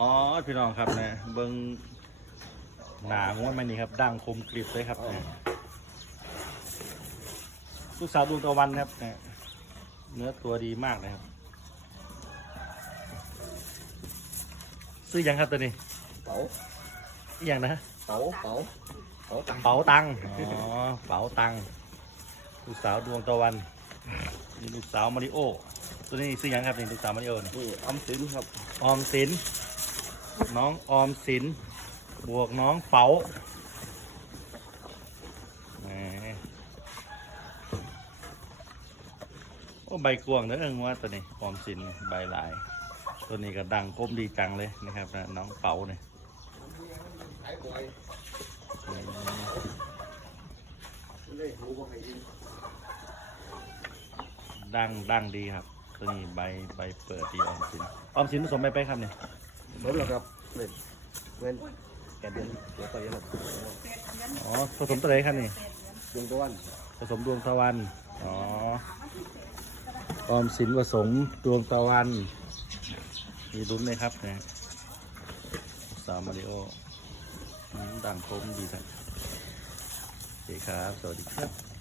อ๋อพี่น้องครับเนี่ยเบิ้งหนางวดมันนี่ครับดังคมกริบเลยครับเนี่ยลูกสาวดวงตะวันครับเนี่ยเนื้อตัวดีมากเลยครับ ซื้อยังครับตัวนี้เป๋าอหย่างนะเป๋าเป๋าเป๋าตังค์เป๋าตังค์อ๋อเป๋าตังค์ลูกสาวดวงตะวันนี่ลูกสาวมาริโอตัวนี้ซื้อยังครับนี่ลูกสาวมาริโอนี่นี่ออมสินครับออมสิน น้องออมสิน บวกน้องเป๋าโอ้ใบกวางเนอะเอิงว่าตัวนี้ออมสินใบหลาย ตัวนี้ก็ดังก้มดีจังเลยนะครับนะน้องเป๋าเนี่ยดังดังดีครับ ตัวนี้ใบใบเปิดดีออมสินออมสินผสมไปไปครับเนี่ยสมแล้วครับ เล่นเว้นแกเดือนเดี๋ยวไปยังไงอ๋อผสมตัวไหนครับนี่ดวงตะวันผสมดวงตะวันอ๋อออมสินผสมดวงตะวัน มีลุ้นไหมครับเนี่ยสามมาริโออืมดังคมดีครับโอเคครับ สวัสดีครับ